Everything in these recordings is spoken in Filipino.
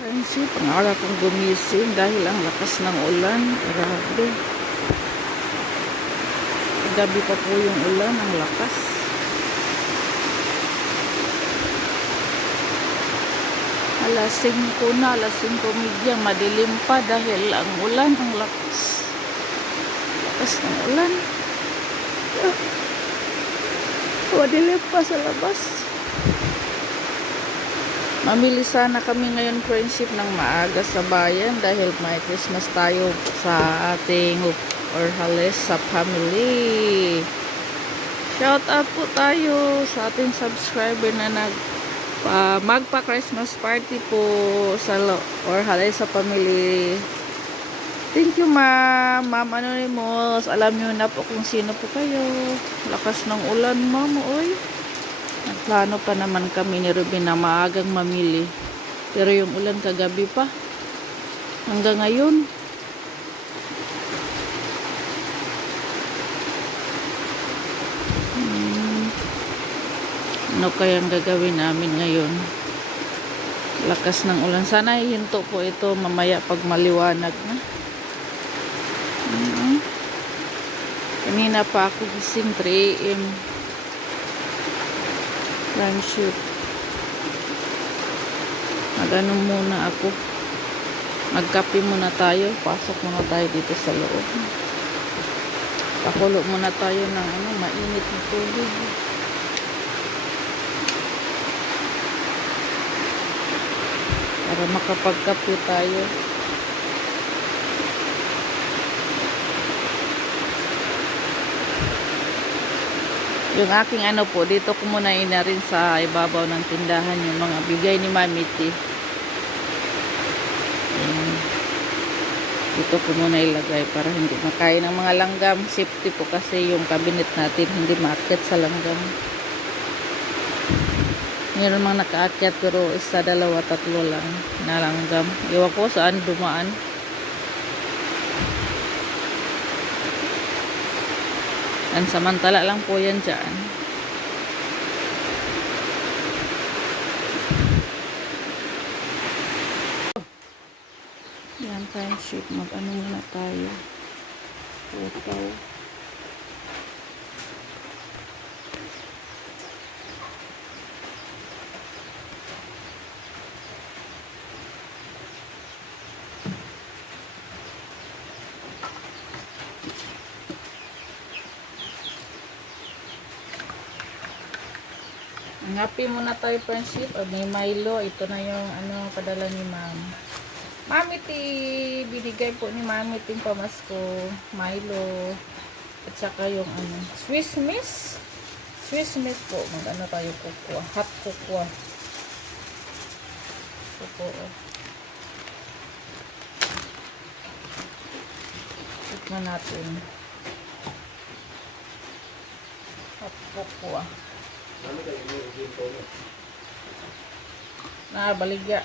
Kasi pangara kong gumising dahil ang lakas ng ulan. Grabe. Gabi pa po yung ulan, ang lakas. Alas 5 na, alas 5:30, madilim pa dahil ang ulan, ang lakas. Lakas ng ulan. Madilim pa sa labas. Mamili sana kami ngayon, friendship, ng maaga sa bayan dahil may Christmas tayo sa ating Orhales sa family. Shout out po tayo sa ating subscriber na magpa Christmas party po sa Orhales sa family. Thank you, ma'am. Ma'am Anonymous. Alam nyo na po kung sino po kayo. Lakas ng ulan, ma'am. Oy. Nagplano pa naman kami ni Ruby na maagang mamili. Pero yung ulan kagabi pa. Hanggang ngayon. Ano kayang gagawin namin ngayon? Lakas ng ulan. Sana hinto po ito mamaya pag maliwanag na. Kanina pa ako gising 3 AM. Friendship. Magano muna ako. Magkape muna tayo. Pasok muna tayo dito sa loob. Pakulo muna tayo ng mainit na tubig. Para makapagkape tayo. Yung aking po, dito ko muna rin sa ibabaw ng tindahan yung mga bigay ni Mami T. Dito ko muna ilagay para hindi makain ng mga langgam. Safety po kasi yung cabinet natin, hindi maakyat sa langgam. Meron mga nakaakyat pero isa, dalawa, tatlo lang na langgam. Iwan ko saan dumaan. Samantala lang po yan dyan. Yan, friendship. Mag-ano muna tayo. Utaw. Happy muna tayo, friendship. May Milo. Ito na yung padala ni ma'am. Mami T, binigay po ni Mami T yung pamasko. Milo. At saka yung Swiss Miss. Swiss Miss po. Mag tayo kukwa. Hot kukwa. Kukwa. Tikman natin. Hot kukwa. Baligya.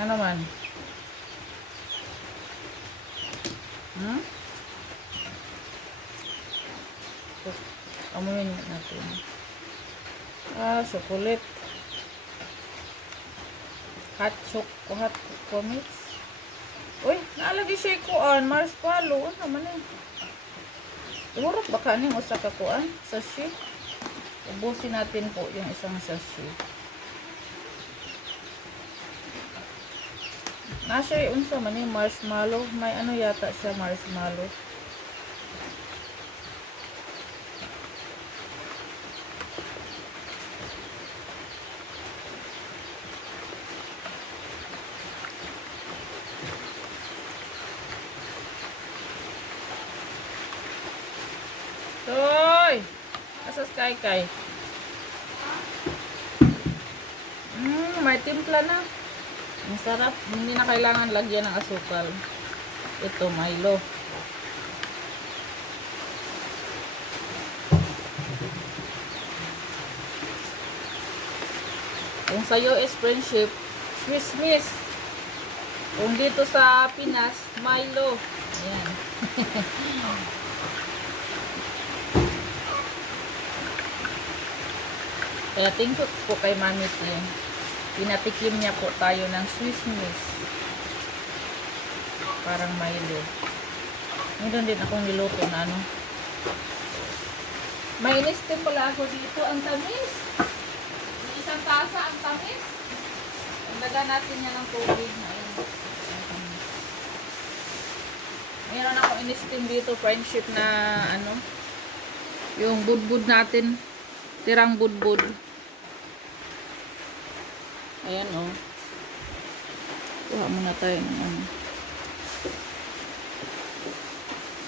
Ano man? Amuin natin. Chocolate. Hot mix. Uy, naalagay siya kuan, marshmallow. Ano naman eh? Urot baka ning usa ka kuan sachet. Ubusin natin po yung isang sachet. Nasa unsa man yung marshmallow, may yata siya marshmallow. Toy! Asas kay. May timpla na. Ang sarap. Hindi na kailangan lagyan ng asukal. Ito, Milo. Kung sa US, friendship, Swiss Miss. Kung dito sa Pinas, Milo. Ayan. Kaya thank you po kay Mami Tin. Pinatikim niya po tayo ng Swiss Miss. Parang Milo. Meron din akong niluto na ano. May inistim pala ako dito. Ang tamis. Yung isang tasa, ang tamis. Lagyan natin yan ng tubig. Ayun. Meron ako inistim dito, friendship na ano. Yung budbud natin. Tirang budbud. Ayan o. Kuha muna tayo ng ano.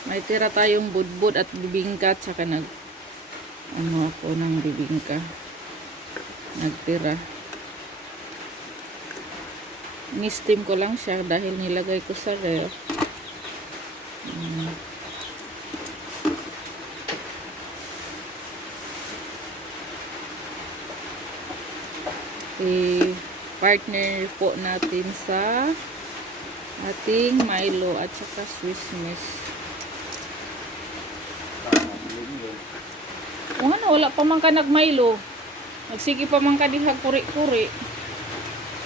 May tira tayong budbud at bibingka. Tsaka ano ako ng bibingka. Nagtira. Ni-steam ko lang siya dahil nilagay ko sa ref. I-partner po natin sa ating Milo at saka Swiss Miss. Kung ano, wala pa man ka nag-Milo. Nagsige pa man ka dihag kuri-kuri.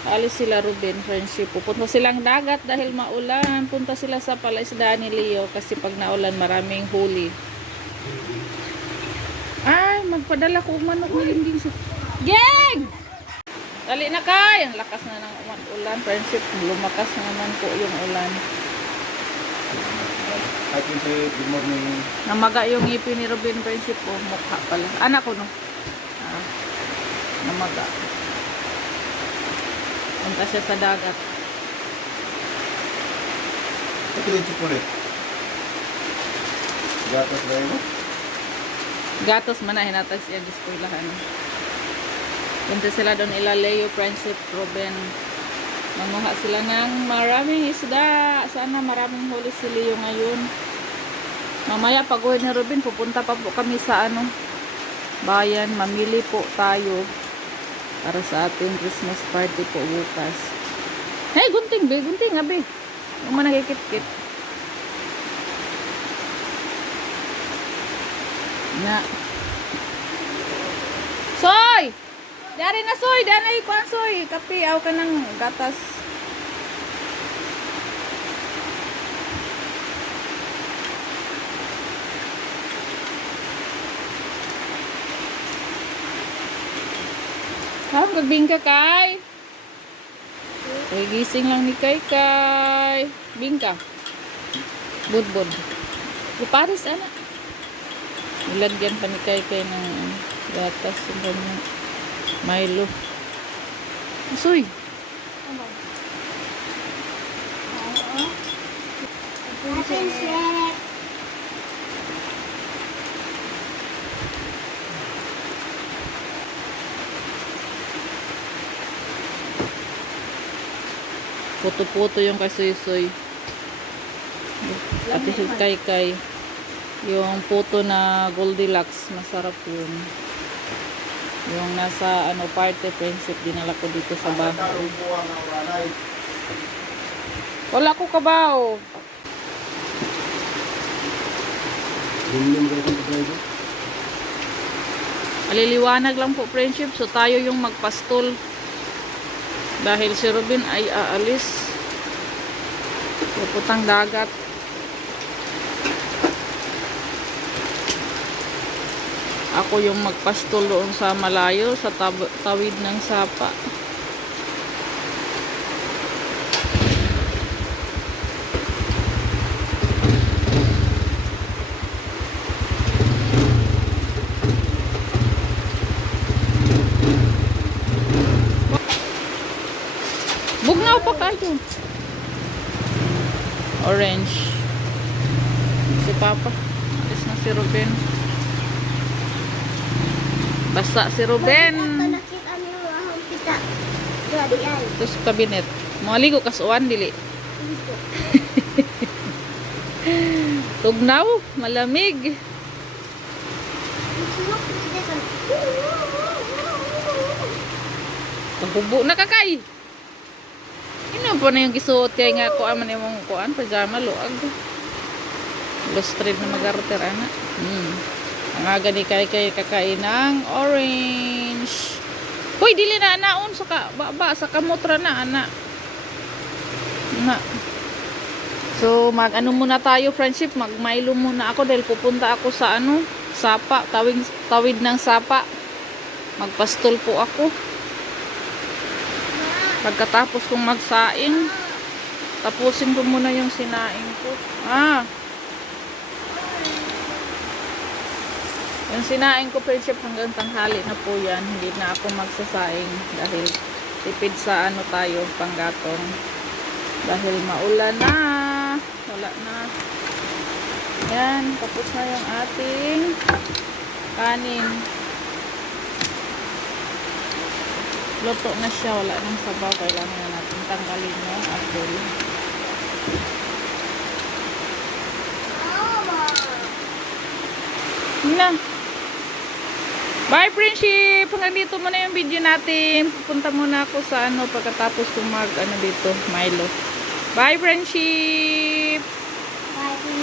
Alis sila Ruben, friendship. Pupunta silang dagat dahil maulan. Punta sila sa palaisdaan ni Leo kasi pag naulan maraming huli. Ay, magpadala ko manok ni Linding. Geng! Dali na kay! Ang lakas na ng ulan, friendship. Lumakas na naman po yung ulan. I can say good morning. Namaga yung ngipin ni Ruben, friendship. Oh, mukha pala. Anak ko, no? Namaga. Punta siya sa dagat. Ito rin po ulit. Gatas ba yun? Gatos man na hinatag siya di eskwelahan. Punta sila doon ila Leo, friendship, Ruben. Manguha sila ng maraming isda. Sana maraming huli si Leo ngayon. Mamaya pag-uwi ni Ruben, pupunta pa po kami sa ano, bayan. Mamili po tayo para sa ating Christmas party po bukas. Hey, gunting be, gunting abi. Yung man nakikit-kit. Na. Soy! Dari na soy, dari na ikuan soy. Kapi, aw ka ng gatas. Magbingka kay. Uy, gising lang ni Kay Kay. Bingka. Budbud. Luparis, anak. Ilagyan pa ni Kay Kay ng gatas. Yung Milo. Asoy. Puto-puto yung kasuy-suy. Pati si Kay Kay. Yung puto na Goldilocks. Masarap yun. Yung nasa ano party friendship. Dinala ko dito sa bahay. Wala ko kabaw. Aliliwanag lang po friendship. So tayo yung magpastol. Dahil si Ruben ay aalis. Puputang dagat. Ako yung magpastol doon sa malayo, sa tawid ng sapa. Bugnaw pa kayo. Orange. Si Papa. Alis na si Ruben. Basta si Ruben. Ito sa kabinet. Maligo kasuan dili. Tugnaw. Malamig. Pagbubo na kakay. Ino po na yung gisuot kaya nga ko aman yung kuan pajama luag. Lustre na magaroter ana. Ang aga ni kay kakain ng orange. Uy, dili na anaon sa baba sa kamotra na ana. Na. So, mag-ano muna tayo, friendship. Mag-Milo muna ako dahil pupunta ako sa ano, Sapa, tawid ng Sapa. Magpastol po ako. Pagkatapos kong magsaing, tapusin ko muna yung sinaing ko. Yung sinaing ko, friendship, hanggang tanghali na po yan. Hindi na ako magsasaing dahil tipid sa ano tayo, panggatong. Dahil maulan na. Wala na. Yan, tapos na yung ating kanin. Luto na siya, wala nang sabaw. Kailangan na natin tanggalin yung apple. Na. Bye, friendship! Hanggang dito muna yung video natin. Pupunta muna ako sa ano pagkatapos kung mag ano dito, Milo. Bye, friendship! Bye.